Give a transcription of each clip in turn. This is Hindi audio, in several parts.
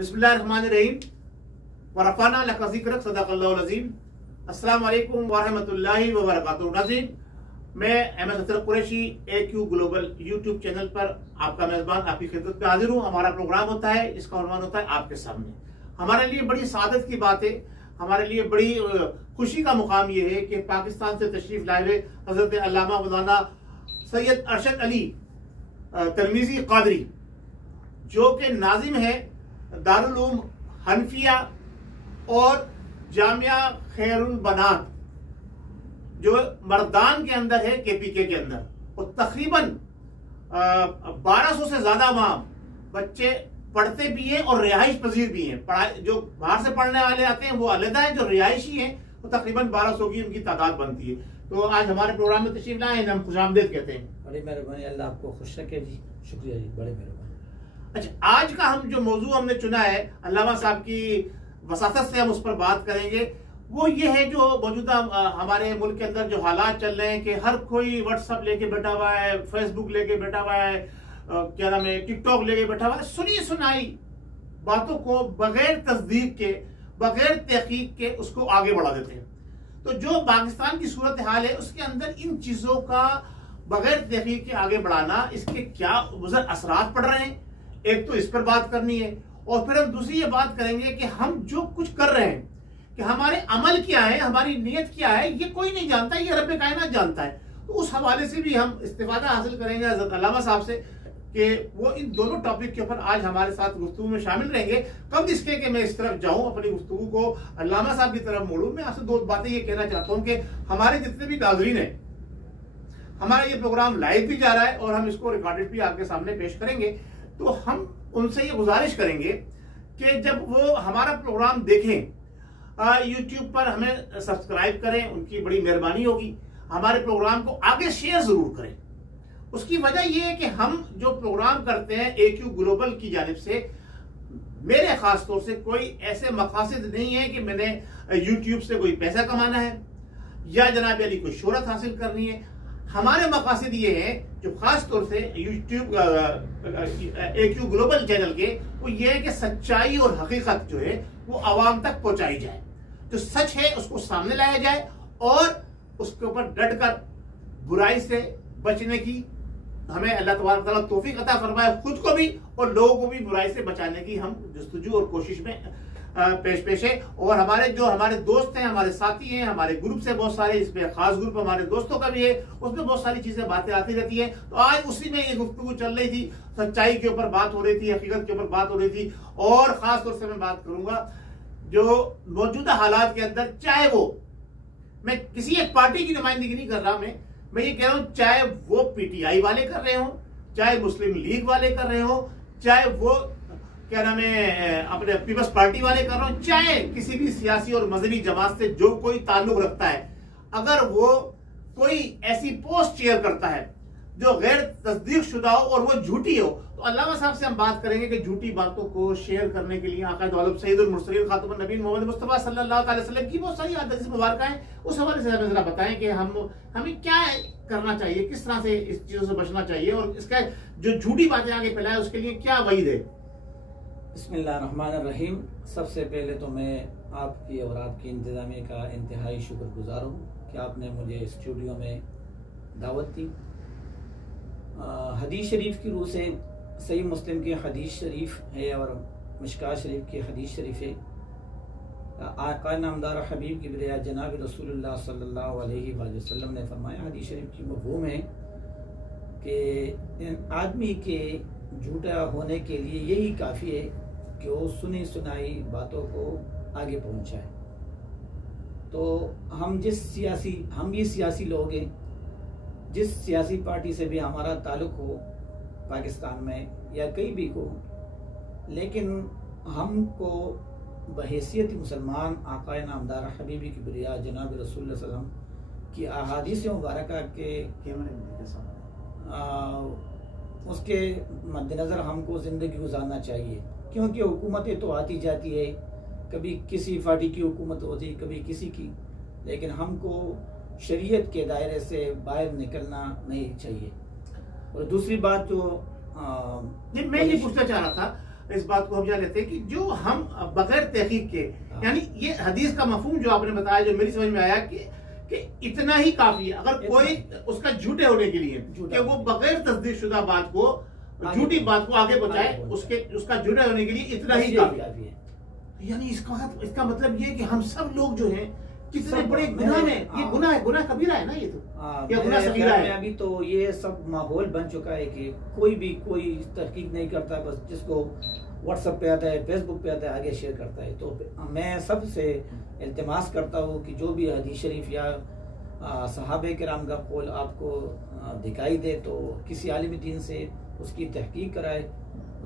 बिस्मिल्लाहिर्रहमानिर्रहीम वरफ़अना लका ज़िक्रक सदक़ल्लाहुल अज़ीम। अस्सलामु अलैकुम वरहमतुल्लाहि व बरकातुहू। नाज़रीन, मैं Ahmed Hasan Qureshi AQ global YouTube channel पर आपका मेज़बान आपकी खिदमत में हाजिर हूँ। हमारा प्रोग्राम होता है, इसका उन्वान होता है आपके सामने। हमारे लिए बड़ी सादत की बात है, हमारे लिए बड़ी खुशी का मुकाम ये है कि पाकिस्तान से तशरीफ लाए हुए हज़रत अल्लामा मौलाना सैयद अरशद अली तिरमिज़ी क़ादरी, जो कि नाज़िम है दारुल उलूम हनफिया और जामिया खैरुल बनात, जो मर्दान के अंदर है, KPK के अंदर, और तकरीबन 1200 से ज्यादा वहां बच्चे पढ़ते भी हैं और रिहाइश पजीर भी हैं। पढ़ाई जो बाहर से पढ़ने वाले आते हैं वो अलग है, जो रिहायशी हैं वो तकरीबन 1200 की उनकी तादाद बनती है। तो आज हमारे प्रोग्राम में तशरीफ लाए, हम खुशामदीद कहते हैं। बड़ी मेहरबानी, अल्लाह आपको खुश रखे जी। शुक्रिया जी, बड़े मेहरबानी। अच्छा, आज का हम जो मौजू हमने चुना है, अल्लामा साहब की वसातत से हम उस पर बात करेंगे। वो ये है जो मौजूदा हमारे मुल्क के अंदर जो हालात चल रहे हैं कि हर कोई व्हाट्सएप लेके बैठा हुआ है, फेसबुक लेके बैठा हुआ है, क्या नाम है, टिकटॉक लेके बैठा हुआ है, सुनी सुनाई बातों को बगैर तस्दीक के, बगैर तहकीक के उसको आगे बढ़ा देते हैं। तो जो पाकिस्तान की सूरत हाल है उसके अंदर इन चीजों का बगैर तहकीक के आगे बढ़ाना, इसके क्या मुज़र असरात पड़ रहे हैं, एक तो इस पर बात करनी है। और फिर हम दूसरी ये बात करेंगे कि हम जो कुछ कर रहे हैं कि हमारे अमल क्या है, हमारी नीयत क्या है, ये कोई नहीं जानता, ये रब्बे कायनात जानता है। तो उस हवाले से भी हम इस्तिफादा हासिल करेंगे हज़रत अल्लामा साहब से कि वो इन दोनों टॉपिक के ऊपर आज हमारे साथ गुफ्तगू में शामिल रहेंगे। कब इसके कि मैं इस तरफ जाऊं, अपनी गुफ्तगू को अल्लामा साहब की तरफ मोड़ूं, मैं आपसे दो बातें ये कहना चाहता हूं कि हमारे जितने भी नाज़रीन हैं, हमारा ये प्रोग्राम लाइव भी जा रहा है और हम इसको रिकॉर्डेड भी आपके सामने पेश करेंगे। तो हम उनसे ये गुजारिश करेंगे कि जब वो हमारा प्रोग्राम देखें, यूट्यूब पर हमें सब्सक्राइब करें, उनकी बड़ी मेहरबानी होगी। हमारे प्रोग्राम को आगे शेयर जरूर करें। उसकी वजह यह है कि हम जो प्रोग्राम करते हैं AQ ग्लोबल की जानिब से, मेरे खास तौर से कोई ऐसे मकासद नहीं है कि मैंने यूट्यूब से कोई पैसा कमाना है या जनाब अली कोई शोहरत हासिल करनी है। हमारे मकासद ये है जो खास तौर से यूट्यूब AQ ग्लोबल चैनल के, वो ये है कि सच्चाई और हकीकत जो है वो आवाम तक पहुंचाई जाए, जो सच है उसको सामने लाया जाए और उसके ऊपर डट कर बुराई से बचने की हमें अल्लाह तबारक तआला तौफीक अता फरमाए, खुद को भी और लोगों को भी बुराई से बचाने की हम जस्तजू और कोशिश में पेश है। और हमारे दोस्त हैं, हमारे साथी हैं, हमारे ग्रुप से बहुत सारे, इसमें खास ग्रुप हमारे दोस्तों का भी है, उसमें बहुत सारी चीजें बातें आती रहती है। तो आज उसी में ये गुफ्तगू चल रही थी, सच्चाई के ऊपर बात हो रही थी, हकीकत के ऊपर बात हो रही थी। और खास तौर से मैं बात करूंगा जो मौजूदा हालात के अंदर, चाहे वो, मैं किसी एक पार्टी की नुमाइंदगी नहीं कर रहा, मैं ये कह रहा हूं, चाहे वो PTI वाले कर रहे हो, चाहे मुस्लिम लीग वाले कर रहे हो, चाहे वो क्या नाम है अपने पीपल्स पार्टी वाले कर रहे हो, चाहे किसी भी सियासी और मजहबी जमात से जो कोई ताल्लुक रखता है, अगर वो कोई ऐसी पोस्ट शेयर करता है जो गैर तस्दीक शुदा हो और वो झूठी हो, तो अल्लामा साहब से हम बात करेंगे कि झूठी बातों को शेयर करने के लिए आका दो आलम सैयदुल मुरसलीन खातमुन नबीय्यीन मोहम्मद मुस्तफा सल्लल्लाहु अलैहि वसल्लम की बहुत सारी हदीस मुबारक हैं। उस हवाले से हमें जरा बताएं कि हमें क्या करना चाहिए, किस तरह से इस चीजों से बचना चाहिए और इसका जो झूठी बातें आगे फैलाए उसके लिए क्या वईद है। बिस्मिल्लाहिर्रहमानिर्रहीम। सबसे पहले तो मैं आपकी और आपकी इंतजामिया का इंतहाई शुक्रगुजार हूँ कि आपने मुझे स्टूडियो में दावत दी। हदीस शरीफ की रूह से सही मुस्लिम की हदीस शरीफ है और मिशकात शरीफ की हदीस शरीफ है। आका नामदार हबीब की बिरिया जनाब रसूलुल्लाह सल्लल्लाहु अलैहि वसल्लम ने फरमाया, हदीस शरीफ की मफ़हूम है कि आदमी के झूठा होने के लिए यही काफ़ी है कि वो सुनी सुनाई बातों को आगे पहुंचाए। तो हम ये सियासी लोग हैं, जिस सियासी पार्टी से भी हमारा ताल्लुक हो पाकिस्तान में या कहीं भी को, लेकिन हमको बहैसियत मुसलमान आका नामदार हबीबी की बिरिया जनाब रसूल सल्लल्लाहु अलैहि वसल्लम की अहादीस मुबारक के उसके मद्देनज़र हमको ज़िंदगी गुजारना चाहिए। क्योंकि हुकूमतें तो आती जाती है, कभी किसी पार्टी की हुकूमत होती, कभी किसी की, लेकिन हमको शरीयत के दायरे से बाहर निकलना नहीं चाहिए। और दूसरी बात जो मैं ये पूछना चाह रहा था, इस बात को हम जान लेते हैं कि जो हम बगैर तहकीक के, यानी ये हदीस का मफहूम जो आपने बताया, जो मेरी समझ में आया कि इतना ही काफी है। अगर कोई उसका झूठे होने के लिए कि वो बगैर तस्दीक शुदा बात को, झूठी बात को आगे पहुंचाए, उसका झूठे होने के लिए इतना ही काफी है। यानी इसका मतलब ये कि हम सब लोग जो हैं कितने बड़े गुनाह में, ये गुनाह कबीरा है ना, ये तो या गुनाह सगीरा है। अभी तो ये सब माहौल बन चुका है कि कोई तहकीक नहीं करता, बस जिसको व्हाट्सएप पे आता है, फेसबुक पे आता है, आगे शेयर करता है। तो मैं सबसे इल्तिमास करता हूँ कि जो भी हदीस शरीफ या सहाबे किराम का कौल आपको दिखाई दे तो किसी आलिम दीन से उसकी तहकीक कराए,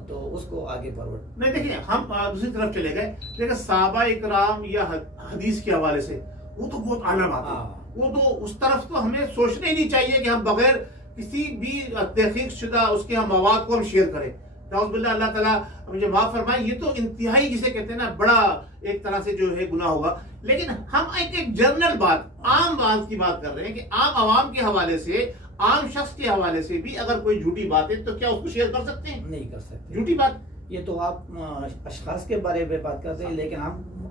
तो उसको आगे फॉरवर्ड नहीं। देखिए, हम दूसरी तरफ चले गए, लेकिन सहाबा इकराम या हदीस के हवाले से वो तो बहुत आला बात है। वो तो उस तरफ तो हमें सोचना ही नहीं चाहिए कि हम बगैर किसी भी तहकीक शुदा उसके हम मवाद को हम शेयर करें। अल्लाह ताला मुझे माफ फरमाए, ये तो इंतहाई जिसे कहते हैं ना, बड़ा एक तरह से जो है गुनाह होगा। लेकिन हम एक जनरल बात, आम बात की बात कर रहे हैं कि आम आवाम के हवाले से, आम शख्स के हवाले से भी अगर कोई झूठी बात है तो क्या उसको शेयर कर सकते हैं? नहीं कर सकते झूठी बात। ये तो आप अशखास के बारे में बात करते हैं, लेकिन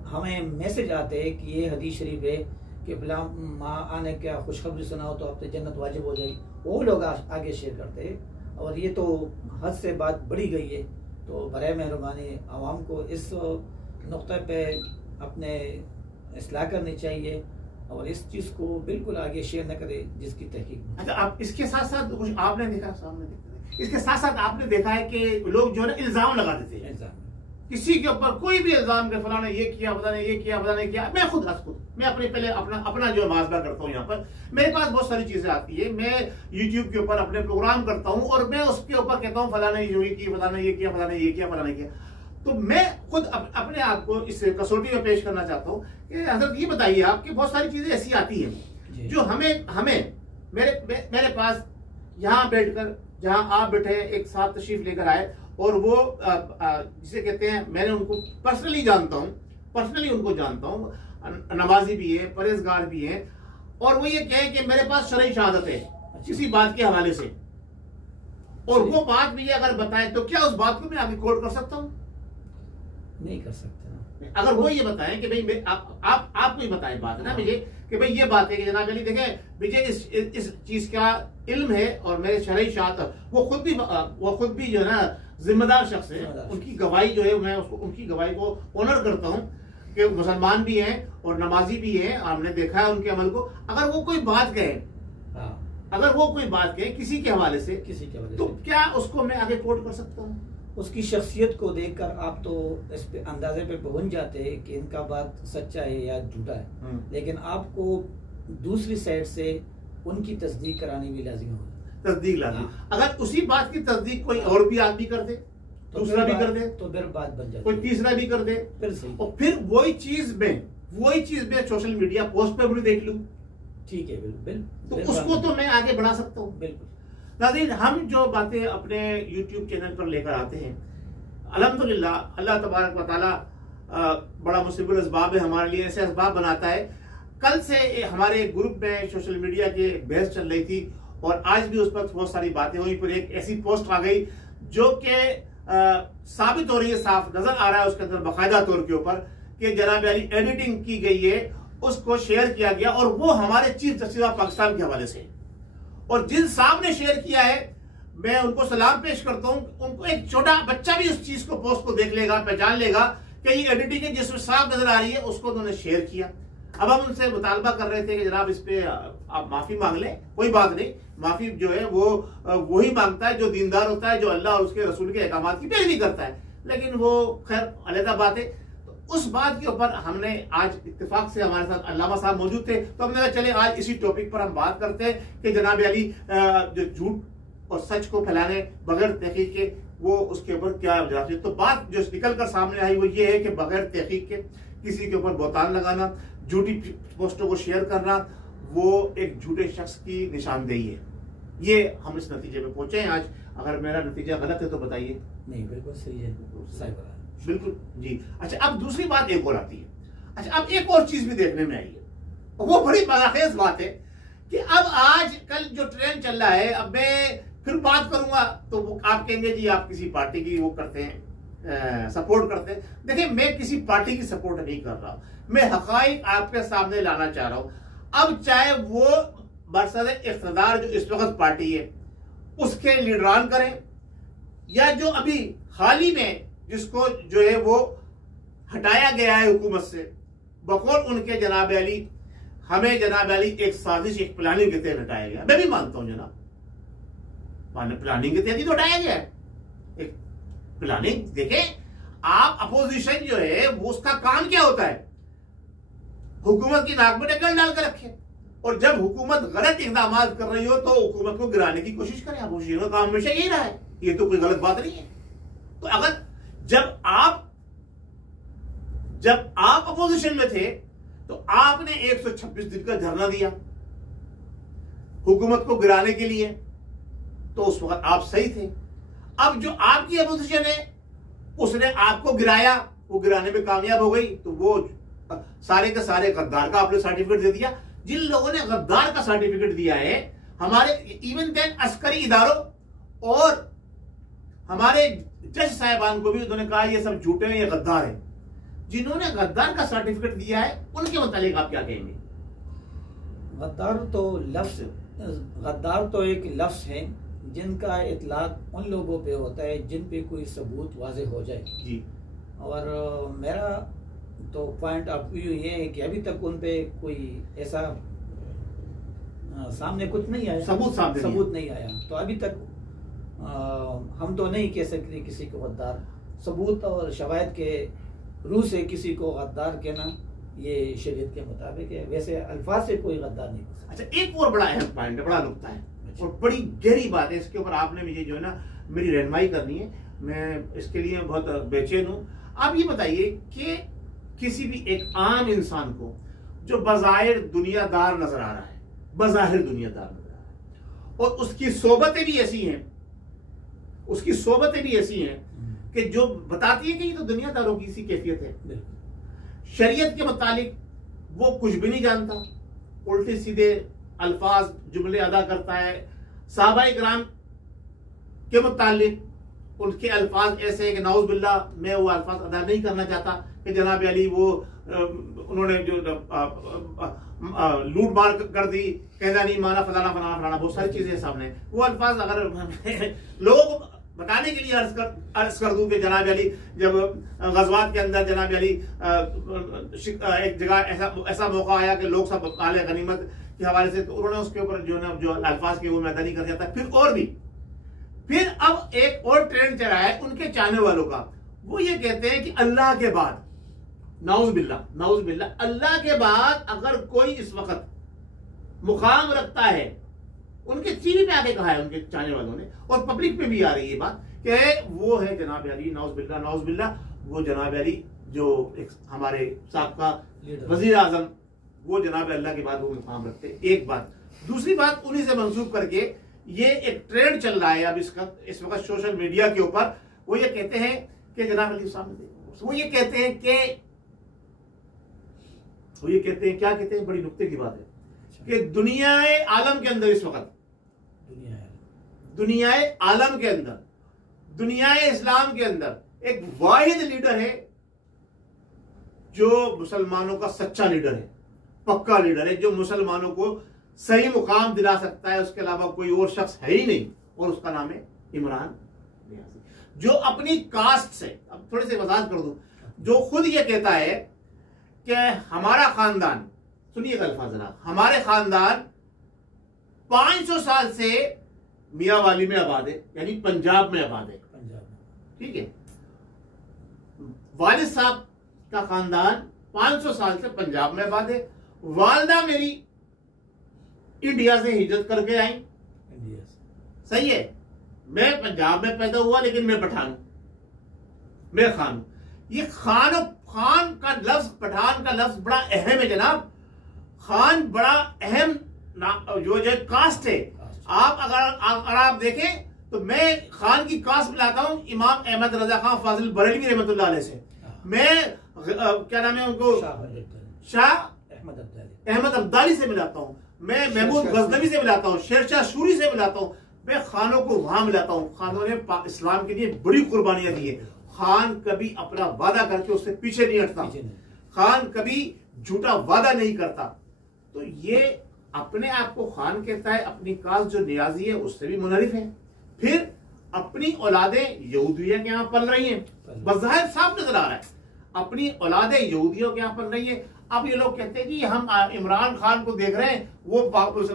हमें मैसेज आते हैं कि ये हदीस शरीफ है कि बिला माँ आने क्या खुशखबरी सुनाओ तो अब तो जन्नत वाजिब हो जाएगी, वो लोग आगे शेयर करते हैं। और ये तो हद से बात बढ़ी गई है। तो बराए मेहरबानी आवाम को इस नुक्ते पे अपने इस्लाह करनी चाहिए और इस चीज को बिल्कुल आगे शेयर न करे जिसकी तहकीक। अच्छा, आप इसके साथ साथ कुछ आपने देखा, सामने इसके साथ साथ आपने देखा है कि लोग जो है ना इल्जाम लगा देते हैं किसी के ऊपर, कोई भी इल्जाम के फलाने ये किया, पता नहीं ये किया, पता नहीं किया। मैं खुद मैं पहले अपना जो मुहासबा करता हूँ, यहाँ पर मेरे पास बहुत सारी चीजें आती है। मैं यूट्यूब के ऊपर अपने प्रोग्राम करता हूँ और मैं उसके ऊपर कहता हूँ फलाने ये किया, फलाने ये किया, फलाने ये किया, फलाने किया। तो मैं खुद अपने आप को इस कसौटी में पेश करना चाहता हूँ कि हजरत ये बताइए आप कि बहुत सारी चीजें ऐसी आती हैं जो हमें मेरे पास यहाँ बैठकर, जहाँ आप बैठे एक साथ तशरीफ लेकर आए और वो जिसे कहते हैं, मैंने उनको पर्सनली उनको जानता हूँ, नमाजी भी है, परहेजगार भी है, और वो ये कहे कि मेरे पास शरई शहादत है किसी बात के हवाले से, और वो बात भी अगर बताए तो क्या उस बात को मैं आगे कोट कर सकता हूँ? नहीं कर सकते। अगर वो ये बताएं कि भाई आपको ही बताएं बात है ना मुझे कि भाई ये बात है कि जनाब अली देखें, मुझे इस चीज का इल्म है और मेरे शरई शहादत, वो खुद भी जो है ना जिम्मेदार शख्स है, उनकी गवाही जो है मैं उनकी गवाही को ऑनर करता हूँ कि मुसलमान भी हैं और नमाजी भी हैं, हमने देखा है उनके अमल को। अगर वो कोई बात कहे किसी के हवाले से तो क्या उसको मैं आगे कोट कर सकता हूँ? उसकी शख्सियत को देखकर आप तो इस पे अंदाजे पे पहुंच जाते हैं कि इनका बात सच्चा है या झूठा है, लेकिन आपको दूसरी साइड से उनकी तस्दीक करानी भी लाजिम होगी। तस्दीक लाजिम, अगर उसी बात की तस्दीक कोई और भी आदमी कर दे, दूसरा भी कर दे, तो फिर बात बन जाती है, कोई तीसरा भी कर दे, फिर सही, और फिर वही चीज में सोशल मीडिया पोस्ट पे भी देख लूं, ठीक है, बिल्कुल, तो उसको तो मैं आगे बढ़ा सकता हूँ। बिल्कुल। नाज़रीन, हम जो बातें अपने YouTube चैनल पर लेकर आते हैं, अल्हम्दुलिल्लाह अल्लाह तबारक व तआला बड़ा मुसीबत असबाब है हमारे लिए, ऐसे असबाब बनाता है। कल से हमारे ग्रुप में सोशल मीडिया की बहस चल रही थी और आज भी उस पर बहुत सारी बातें हुई, पर एक ऐसी पोस्ट आ गई जो कि साबित हो रही है, साफ नजर आ रहा है उसके अंदर बाकायदा तौर के ऊपर कि जनाब अली एडिटिंग की गई है, उसको शेयर किया गया और वो हमारे चीफ जस्टिस ऑफ पाकिस्तान के हवाले से। और जिन साहब ने शेयर किया है मैं उनको सलाम पेश करता हूं। उनको एक छोटा बच्चा भी उस चीज को पोस्ट को देख लेगा, पहचान लेगा कि ये एडिटिंग है, जिसमें साफ नजर आ रही है, उसको उन्होंने शेयर किया। अब हम उनसे मुतालबा कर रहे थे कि जनाब इस पे आप माफी मांग लें, कोई बात नहीं, माफी जो है वो वही मांगता है जो दीनदार होता है, जो अल्लाह और उसके रसूल के अहकामात की पैरवी करता है, लेकिन वो खैर अलग बात है। उस बात के ऊपर हमने आज इत्तेफाक से हमारे साथ अल्लामा साहब मौजूद थे, तो हमने कहा चले आज इसी टॉपिक पर हम बात करते हैं कि जनाब अली जो झूठ और सच को फैलाने बगैर तहकीक के वो उसके ऊपर क्या वजह है। तो बात जो निकल कर सामने आई वो ये है कि बगैर तहकीक के किसी के ऊपर बहतान लगाना, झूठी पोस्टों को शेयर करना, वो एक झूठे शख्स की निशानदेही है। ये हम इस नतीजे पे पहुंचे हैं आज। अगर मेरा नतीजा गलत है तो बताइए। नहीं, बिल्कुल सही है, बिल्कुल जी। अच्छा, अब दूसरी बात एक और आती है। अच्छा, अब एक और चीज भी देखने में आई है, वो बड़ी मजाखेज बात है कि अब आज कल जो ट्रेंड चल रहा है, अब मैं फिर बात करूंगा तो वो आप कहेंगे जी आप किसी पार्टी की वो करते हैं, सपोर्ट करते हैं। देखिए, मैं किसी पार्टी की सपोर्ट नहीं कर रहा हूं, मैं हकाइक आपके सामने लाना चाह रहा हूं। अब चाहे वो बरसद इख्तिदार जो इस वक्त पार्टी है उसके लीडरान करें, या जो अभी हाल ही में जिसको जो है वो हटाया गया है हुकूमत से, बकौल उनके जनाब अली, हमें जनाब अली एक साजिश, एक प्लानिंग के तहत हटाया गया। मैं भी मानता हूं जनाब, प्लानिंग के तहत ही तो हटाया गया है। एक प्लानिंग, देखें आप अपोजिशन जो है वो उसका काम क्या होता है, हुकूमत की नाक में ढक्कन डाल कर रखे, और जब हुकूमत गलत इकदाम कर रही हो तो हुकूमत को गिराने की कोशिश करें। अपोजिशन का काम हमेशा यही रहा है, ये तो कोई गलत बात नहीं है। तो अगर जब आप अपोजिशन में थे तो आपने 126 दिन का धरना दिया हुकूमत को गिराने के लिए, तो उस वक्त आप सही थे। अब जो आपकी अपोजिशन है उसने आपको गिराया, वो गिराने में कामयाब हो गई, तो वो सारे के सारे गद्दार का आपने सर्टिफिकेट दे दिया। जिन लोगों ने गद्दार का सर्टिफिकेट दिया है, हमारे इवन देन अस्करी इदारों और हमारे जज साहिबान को भी उन्होंने कहा ये सब झूठे हैं, ये गद्दार हैं। जिन्होंने गद्दार का सर्टिफिकेट दिया है उनके मुतालिक आप क्या कहेंगे? गद्दार तो एक लफ्ज है जिनका इतलाक उन लोगों पे होता है जिन पे कोई सबूत वाज़ेह हो जाए जी। और मेरा तो पॉइंट ऑफ व्यू ये है कि अभी तक उन पे कोई ऐसा सामने कुछ नहीं आया, सबूत नहीं आया, तो अभी तक हम तो नहीं कह सकते किसी को गद्दार। सबूत और शवाहिद के रूह से किसी को गद्दार कहना ये शरीयत के मुताबिक है, वैसे अल्फाज से कोई गद्दार नहीं हो सकता। अच्छा, एक और बड़ा अहम पॉइंट है, बड़ा नुक्ता है और बड़ी गहरी बात है, इसके ऊपर आपने मुझे जो है ना मेरी रहनुमाई करनी है, मैं इसके लिए बहुत बेचैन हूं। आप ये बताइए कि किसी भी एक आम इंसान को जो बज़ाहिर दुनियादार नजर आ रहा है, बज़ाहिर दुनियादार नजर आ रहा है, और उसकी सोबतें भी ऐसी हैं, कि जो बताती है कि ये तो दुनियादारों की सी कैफियत है। शरीयत के मुतालिक वो कुछ भी नहीं जानता, उल्टे सीधे अल्फाज जुमले अदा करता है। सहाबाए किराम के मुतालिक उनके अल्फाज ऐसे है कि नाउज़ बिल्लाह, मैं वो अल्फाज अदा नहीं करना चाहता कि जनाब अली वो उन्होंने जो लूट मार कर दी, कहना नहीं माना, फलाना फलाना फलाना, बहुत सारी चीजें सामने। वो अल्फाज अगर लोग बताने के लिए अर्ज कर दूं कि जनाब अली जब गज़वात के अंदर जनाब अली एक जगह ऐसा मौका आया कि लोग सब आले गनीमत के हवाले से, तो उन्होंने उसके ऊपर जो ना जो अल्फाज के वो मैदा नहीं कर जाता। फिर अब एक और ट्रेंड चला है उनके चाहने वालों का, वो ये कहते हैं कि अल्लाह के बाद, नाउज़ बिल्लाह, अल्लाह के बाद अगर कोई इस वक्त मुकाम रखता है, उनके सीने पे आके कहा है उनके चाहने वालों ने, और पब्लिक पे भी आ रही है बात कि वो है जनाब अली, नाउज़ बिल्लाह, वो जनाब अली जो एक हमारे साबका वजीर आजम, वो जनाब अल्लाह के बाद वो मुकाम रखते हैं। एक बात। दूसरी बात, उन्हीं से मंसूब करके ये एक ट्रेंड चल रहा है अब इस वक्त सोशल मीडिया के ऊपर, वो ये कहते हैं कि जनाब अली सामने, वो ये कहते हैं क्या कहते हैं, बड़ी नुक्ते की बात है कि दुनियाए आलम के अंदर इस वक्त, दुनियाए आलम के अंदर, दुनियाए इस्लाम के अंदर एक वाहिद लीडर है जो मुसलमानों का सच्चा लीडर है, पक्का लीडर है, जो मुसलमानों को सही मुकाम दिला सकता है, उसके अलावा कोई और शख्स है ही नहीं, और उसका नाम है इमरान नियाज़ी, जो अपनी कास्ट से, अब थोड़ी सी वजाहत कर दूं, जो खुद ये कहता है कि हमारा खानदान, सुनिएगा अल्फाज जनाब, हमारे खानदान 500 साल से मियांवाली में आबाद है, यानी पंजाब में आबाद है, ठीक है। वालिद साहब का खानदान 500 साल से पंजाब में आबाद है। वालदा मेरी इंडिया से हिजरत करके आई, सही है, मैं पंजाब में पैदा हुआ लेकिन मैं पठान हूं, मैं खान हूं। ये खान का लफ्ज, पठान का लफ्ज बड़ा अहम है जनाब। खान बड़ा अहम जो कास्ट है। आप अगर आप देखें तो मैं खान की कास्ट मिलाता हूं इमाम अहमद रजा खान फाजिल बरेलवी रहमतुल्लाह अलैह से, मैं क्या नाम है उनको, शाह अहमद अब्दाली से मिलाता हूं, मैं महमूद गजनवी से मिलाता हूं, शेरशाह सूरी से मिलाता हूं, मैं खानों को वहां मिलाता हूं। खानों ने इस्लाम के लिए बड़ी कुर्बानियां दी है, खान कभी अपना वादा करके उससे पीछे नहीं हटता, खान कभी झूठा वादा नहीं करता। तो ये अपने आप को खान कहता है, अपनी कास्ट जो नियाजी है उससे भी मुनरिफ है। फिर अपनी औलादें यहूदिया के यहाँ पल रही हैं, बज़ाहिर साफ नजर आ रहा है, अपनी औलादें यहूदियों के यहाँ पल रही है। अब ये लोग कहते हैं कि हम इमरान खान को देख रहे हैं, वो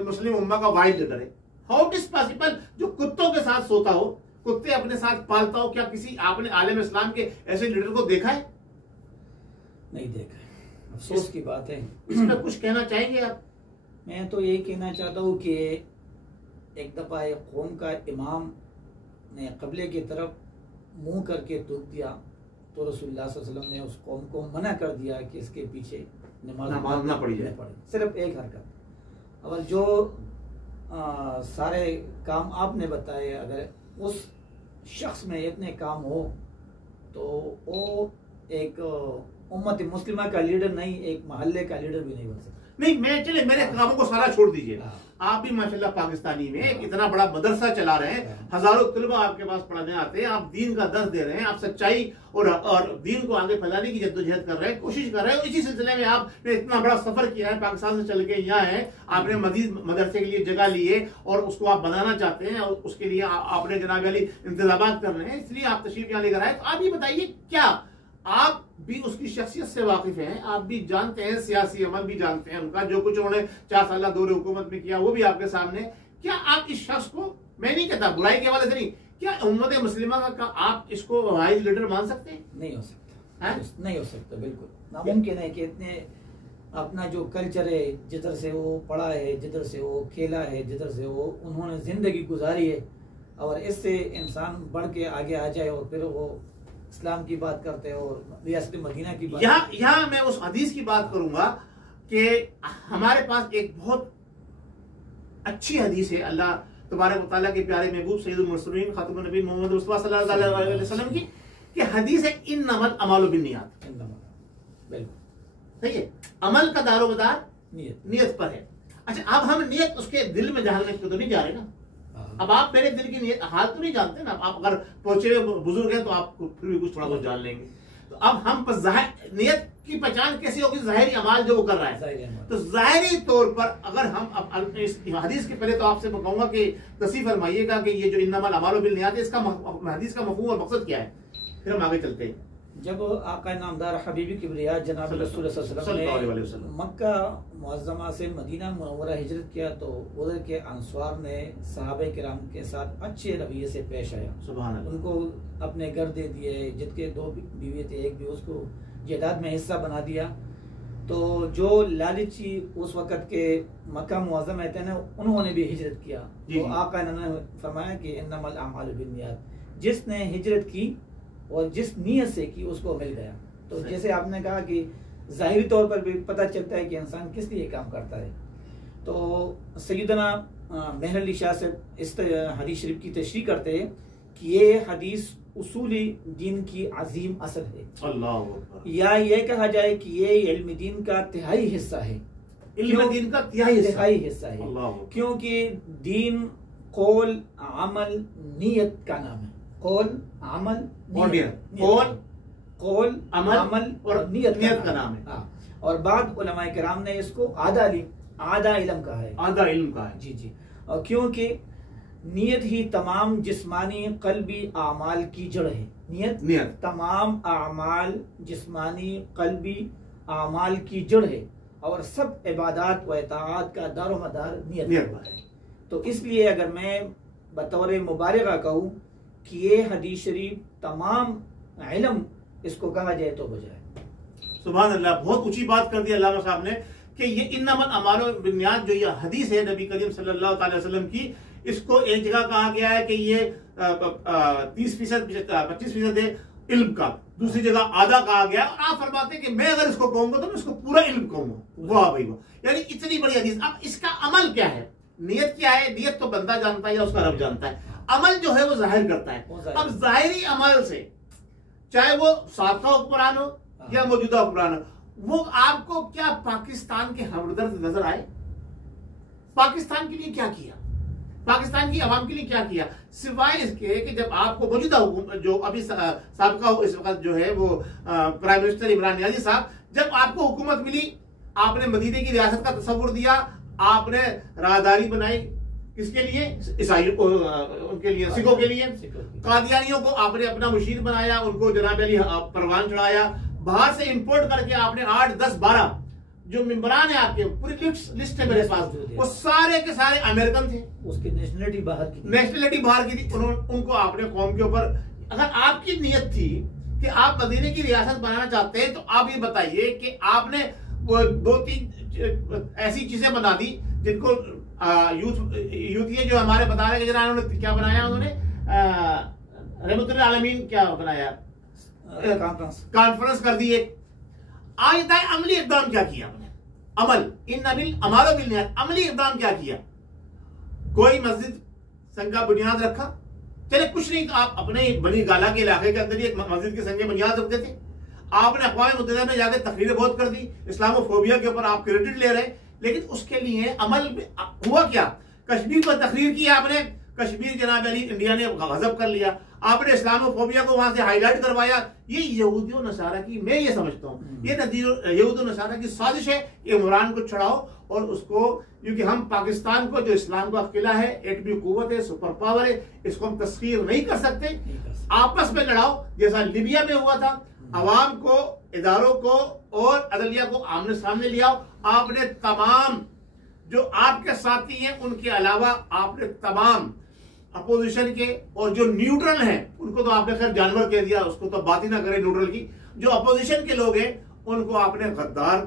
मुस्लिम उम्मा का वाइल्ड लीडर है। How it is possible? जो कुत्तों के साथ सोता हो, कुत्ते अपने साथ पालता हो, क्या किसी आपने आलम इस्लाम के ऐसे लीडर को देखा है? नहीं देखा है, अफसोस की बात है। इस पर कुछ कहना चाहेंगे आप? मैं तो यही कहना चाहता हूँ कि एक दफा एक कौम का इमाम ने क़िबले की तरफ मुंह करके थूक दिया तो रसूलुल्लाह सल्लल्लाहु अलैहि वसल्लम ने उस कौम को मना कर दिया कि इसके पीछे नमाज ना पड़ी जाए, सिर्फ एक हरकत। और जो सारे काम आपने बताए, अगर उस शख्स में इतने काम हो तो वो एक उम्मत मुस्लिमा का लीडर नहीं, एक मोहल्ले का लीडर भी नहीं बन सकता। नहीं, मैं चले मेरे कामों को सारा छोड़ दीजिए। आप भी माशाल्लाह पाकिस्तानी में एक इतना बड़ा मदरसा चला रहे हैं, हजारों तलबा आपके पास पढ़ने आते हैं, आप दीन का दर्स दे रहे हैं, आप सच्चाई और दीन को आगे फैलाने की जद्दोजहद कर रहे हैं, कोशिश कर रहे हैं। इसी सिलसिले में आपने इतना बड़ा सफर किया है, पाकिस्तान से चल के यहाँ है, आपने मजीद मदरसे के लिए जगह ली है और उसको आप बनाना चाहते हैं और उसके लिए आपने जनाब अली इंतजाम कर रहे हैं, इसलिए आप तशरीफ यहाँ लेकर आए। तो आप ये बताइए, क्या आप भी उसकी शख्सियत से वाकिफ हैं? आप भी जानते हैं, सियासी अमल भी जानते हैं उनका, जो कुछ उन्होंने 4 साल दौरे हुकूमत में किया वो भी आपके सामने। क्या आप इस शख्स को, मैं नहीं कहता बुराई के हवाले से नहीं, क्या उम्मत मुस्लिमा का आप इसको वाहिद लीडर मान सकते हैं? नहीं हो सकता, नहीं हो सकता, बिल्कुल नामुमकिन है कि इतने अपना जो कल्चर है, जिधर से वो पढ़ा है, जिधर से वो खेला है, जिधर से वो उन्होंने जिंदगी गुजारी है, और इससे इंसान बढ़ के आगे आ जाए और फिर वो इस्लाम की बात करते हैं और रियासत मदीना की बात। यहाँ मैं उस हदीस की बात करूंगा कि हमारे पास एक बहुत अच्छी हदीस है अल्लाह तबारक व तआला के प्यारे महबूब सैयदुल मुरसलीन खातमुन नबी मोहम्मद मुस्तफा सल्लल्लाहु अलैहि वसल्लम की कि हदीस है, इन्नमल अमालु बिन्नियात। सही है, अमल का दारोमदार नियत पर है। अच्छा, अब हम नियत उसके दिल में जानने को तो नहीं जा रहे ना। अब आप मेरे दिल की नियत हाल तो नहीं जानते ना, आप अगर पहुंचे हुए बुजुर्ग हैं तो आप फिर भी कुछ थोड़ा बहुत जान लेंगे। तो अब हम नियत की पहचान कैसी होगी? ज़ाहिरी अमाल जो वो कर रहा है। तो ज़ाहिरी तौर पर अगर हम अब इस हदीस के पहले तो आपसे मैं कहूंगा कि तस्वीर फरमाइएगा कि ये जो इन्नमल अमालु बिन्नियात है, इसका हदीस का मफ़हूम और मकसद क्या है, फिर हम आगे चलते हैं। जब आका नामदार हबीबी किबरिया जनाब रसूल सल्लल्लाहु अलैहि वसल्लम ने मक्का मुअज़्ज़मा से मदीना मुनव्वरा हिजरत किया तो उधर के अंसवार ने सहाबे किराम के साथ अच्छे रवैये से पेश आया। सुभान अल्लाह। उनको अपने घर दे दिए, जिसके 2 बीवी थे, एक भी उसको जायदाद में हिस्सा बना दिया। तो जो लालची उस वक़्त के मक्का मुअज़्ज़म थे ना, उन्होंने भी हिजरत किया। तो आका ने फरमाया कि इन्नमल अमालु बिन्नियात, जिसने हिजरत की और जिस नीयत से की उसको मिल गया। तो जैसे आपने कहा कि ज़ाहिरी तौर पर भी पता चलता है कि इंसान किस लिए काम करता है। तो सैयदना मेहर अली शाह से इस हदीस शरीफ की तशरीह करते हैं कि ये हदीस उसूली दीन की अजीम असल है, अल्लाह, या ये कहा जाए कि ये इल्म दीन का तिहाई हिस्सा है, इल्म दीन का तिहाई हिस्सा है, क्योंकि दीन कौल अमल नियत का नाम है। कौल अमल कौल अमल और नियत का नाम है। हाँ, और बाद उलमाए किराम ने इसको आधा इल्म कहा है, आधा इल्म कहा है। जी जी, और क्योंकि नियत ही तमाम जिस्मानी कल्बी आमाल की जड़ है। नियत तमाम आमाल जिस्मानी कल्बी आमाल की जड़ है और सब इबादत व इताअत का दारोमदार नियत पर है। तो इसलिए अगर मैं बतौर मुबारका कहूँ कि ये हदीस शरीफ तमाम इल्म इसको कहा जाए तो बजाय। सुभान अल्लाह, बहुत ऊंची बात कर दी अल्लामा साहब ने कि ये इन्नमल अमालु बिन्नियात जो ये हदीस है नबी करीम सल्लल्लाहु अलैहि वसल्लम की, इसको एक जगह कहा गया है कि ये 30% 25% है इल्म का, दूसरी जगह आधा कहा गया। और आप फरमाते हैं कि मैं अगर इसको कहूंगा तो मैं इसको पूरा इल्म कहूंगा। वाह भाई वाह, यानी इतनी बड़ी हदीस। अब इसका अमल क्या है, नियत क्या है? नियत तो बंदा जानता है या उसका रब जानता है, अमल जो है वो जाहिर करता है। अब जाहिरी अमल से, चाहे वो साबका हुक्मरान हो या मौजूदा हुक्मरान हो, वो आपको क्या पाकिस्तान के हमदर्द नजर आए? पाकिस्तान के लिए क्या किया? पाकिस्तान की आवाम के लिए क्या किया, सिवाय इसके कि जब आपको मौजूदा हुकूमत जो अभी साबिका इस वक्त जो है वो प्राइम मिनिस्टर इमरान नियाजी साहब, जब आपको हुकूमत मिली आपने मदीने की रियासत का तस्वुर दिया, आपने राहदारी बनाई, किसके लिए, ईसाइयों को, उनके लिए, सिखों के लिए, कादियानियों को आपने अपना मुशीर बनाया, उनको जनाब अली परवान चढ़ाया, बाहर से इंपोर्ट करके आपने 8, 10, 12 जो मेंबरान है आपके, पूरी लिस्ट है मेरे पास, वो सारे के सारे अमेरिकन थे, उसकी नेशनलिटी बाहर की थी, उनको आपने कौम के ऊपर, अगर आपकी नीयत थी कि आप मदीने की रियासत बनाना चाहते हैं तो आप ये बताइए कि आपने वो 2-3 ऐसी चीजें बना दी जिनको यूथ ये जो हमारे बता रहे हैं, जरा उन्होंने क्या बनाया, उन्होंने रहमतुल्लाह आलमीन क्या बनाया, कॉन्फ्रेंस कर दी एक। आज तक अमली इकदाम क्या किया आपने, अमली इकदाम क्या किया, कोई मस्जिद संग का बुनियाद रखा, चले कुछ नहीं, आप अपने बनी गाला के इलाके के अंदर ही एक मस्जिद के संग बुनियाद रखते थे, आपने अक़वाम मुत्तहिदा में जाकर तकरीरें बहुत कर दी, इस्लामोफोबिया के ऊपर आप क्रेडिट ले रहे, लेकिन उसके लिए अमल हुआ क्या, कश्मीर पर तकरीर की आपने, कश्मीर जनाब अली इंडिया ने गजब कर लिया, आपने इस्लामोफोबिया को वहां से हाईलाइट करवाया, ये यहूदियों नसारा की, मैं ये समझता हूँ ये यहूदियों नसारा की साजिश है, इमरान को छुड़ाओ और उसको, क्योंकि हम पाकिस्तान को जो इस्लाम का किला है, एटमी कुव्वत है, सुपर पावर है, इसको हम तस्खीर नहीं कर सकते, आपस में लड़ाओ जैसा लिबिया में हुआ था, अवाम को, इदारों को और अदलिया को आमने सामने लिया, आपने तमाम जो आपके साथी हैं उनके अलावा आपने तमाम अपोजिशन के और जो न्यूट्रल हैं उनको तो आपने खैर जानवर कह दिया, उसको तो बात ही ना करें न्यूट्रल की, जो अपोजिशन के लोग हैं उनको आपने गद्दार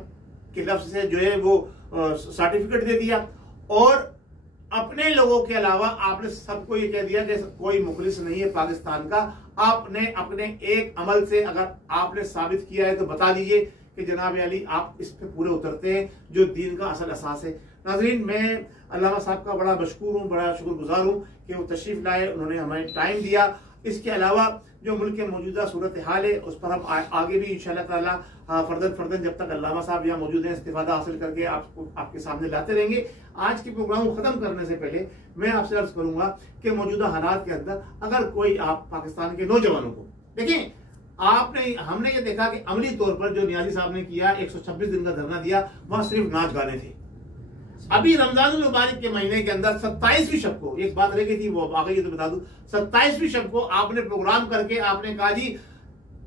के लफ्ज से जो है वो सर्टिफिकेट दे दिया, और अपने लोगों के अलावा आपने सबको ये कह दिया कि कोई मुखलिस नहीं है पाकिस्तान का। आपने अपने एक अमल से अगर आपने साबित किया है तो बता दीजिए कि जनाब अली आप इस पे पूरे उतरते हैं जो दीन का असल असास है। नाज़रीन, मैं अल्लामा साहब का बड़ा मशकूर हूँ, बड़ा शुक्रगुजार हूँ कि वो तशरीफ लाए, उन्होंने हमें टाइम दिया। इसके अलावा जो मुल्क के मौजूदा सूरत हाल है उस पर हम आगे भी इंशाअल्लाह ताला फर्दन जब तक अल्लामा साहब यहाँ मौजूद हैं इस्तिफादा हासिल करके आपके सामने लाते रहेंगे। आज के प्रोग्राम को खत्म करने से पहले मैं आपसे अर्ज करूंगा कि मौजूदा हालात के अंदर अगर कोई आप पाकिस्तान के नौजवानों को देखें, हमने ये देखा कि अमली तौर पर जो नियाजी साहब ने किया 126 दिन का धरना दिया, वहां सिर्फ नाच गाने थे। अभी रमजानुल मुबारक के महीने के अंदर 27वीं शब को एक बात रह गई थी, वो आ गई तो बता दूं, 27वीं शब को आपने प्रोग्राम करके आपने कहा जी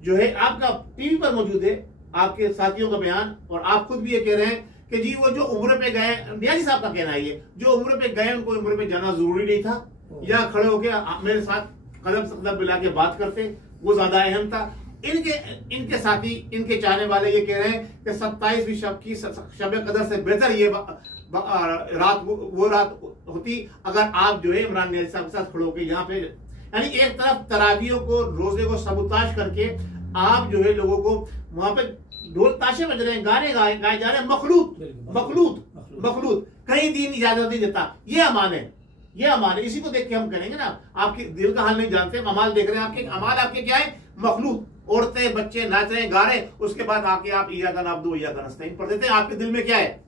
जो है आपका टीवी पर मौजूद है आपके साथियों का बयान, और आप खुद भी ये कह रहे हैं कि जी वो जो उम्र पे गए, नियाजी साहब का कहना है ये, जो उम्र पे गए उनको उम्र पे जाना जरूरी नहीं था, या खड़े होकर मेरे साथ कदम से कदम मिला के बात करते, वो ज्यादा अहम था। इनके साथी, इनके चाहने वाले ये कह रहे हैं कि 27वीं शब की शब कदर से बेहतर ये रात वो रात होती अगर आप जो है इमरान नियाज़ी साहब के साथ खड़े होकर यहाँ पे, यानी एक तरफ तरावियों को, रोजे को सबूताश करके आप जो है लोगों को वहां पे ढोल ताशे बज रहे हैं, गाने गाए जा रहे हैं, मखलूत कहीं दीन इजाजत नहीं देता। ये अमान है, इसी को देख के हम करेंगे ना, आपके दिल का हाल नहीं जानते, अमाल देख रहे हैं, आपके अमाल आपके क्या है, मखलूत, औरतें बच्चे नाच रहे हैं, गा रहे हैं, उसके बाद आके आप इय्याका नअब्दु व इय्याका नस्तईन पढ़ देते हैं। आपके दिल में क्या है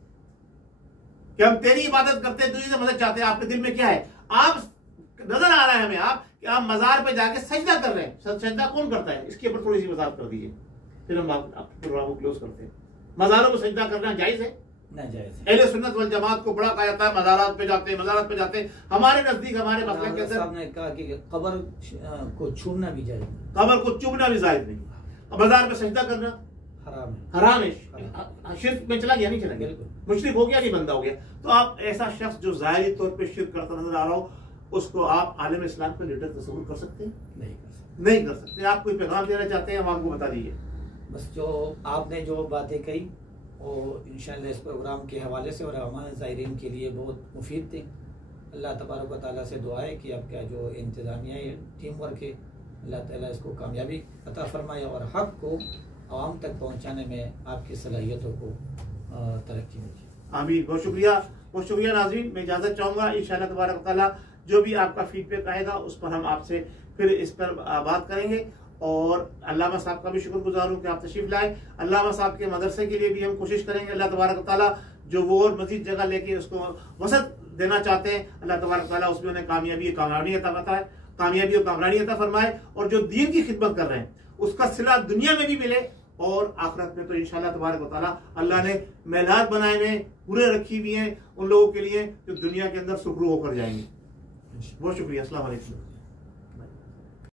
कि हम तेरी इबादत करते हैं, तुझे से मदद चाहते हैं, आपके दिल में क्या है? आप नजर आ रहा है हमें आप कि आप मजार पे जाके सजदा कर रहे हैं। सजदा कौन करता है? इसके ऊपर थोड़ी सी वजाहत कर दीजिए, फिर हम प्रोग्राम को क्लोज करते हैं। मजारों पर सजदा करना जायज है? अहले सुन्नत वल जमात को बड़ा कहा जाता है मजारात पे जाते हैं। हमारे नजदीक, हमारे मसले के अंदर आपने कहा कि कब्र को छूना भी जायज, कब्र को चूमना भी जायज नहीं, मजार पे सजदा करना हराम है, शिर्क में चला गया, नहीं चला गया, मुशरिक हो गया, नहीं बंदा हो गया। तो आप ऐसा शख्स जो ज़ाहिरी तौर पे शिर्क करता नजर आ रहा हो, उसको आप आलम इस्लाम का लीडर तस्वुर कर सकते हैं? नहीं कर सकते। आप कोई पैगाम देना चाहते हैं, हम आपको बता दीजिए। बस जो आपने जो बातें कही और इंशाअल्लाह इस प्रोग्राम के हवाले से और हमारे ज़ायरीन के लिए बहुत मुफीद थे। अल्लाह तबारक व तआला से दुआ है कि आपका जो इंतज़ामिया टीम वर्क है, अल्लाह ताला इसको कामयाबी अता फरमाए और हक़ को आवाम तक पहुँचाने में आपकी सलाहियतों को तरक्की मिले। आमीन। बहुत शुक्रिया नाज़रीन। मैं इजाज़त चाहूँगा, इंशाअल्लाह तबारक व तआला जो भी आपका फीडबैक आएगा उस पर हम आपसे फिर इस पर बात करेंगे। और अल्लामा साहब का भी शुक्रगुजार हूँ कि आप तशरीफ लाए। अल्लामा साहब के मदरसे के लिए भी हम कोशिश करेंगे, अल्लाह तबारक व तआला जो वो और मजीद जगह लेके उसको वसत देना चाहते हैं, अल्लाह तबारक तआला उसमें उन्हें कामयाबी और कामरानी अता फरमाए, और जो दीन की खिदमत कर रहे हैं उसका सिला दुनिया में भी मिले और आखिरत में तो इंशाअल्लाह तबारक व तआला अल्लाह ने महलात बनाए हुए पूरे रखी हुई हैं उन लोगों के लिए जो दुनिया के अंदर सुखरू होकर जाएंगे। बहुत शुक्रिया। अस्सलाम वालेकुम।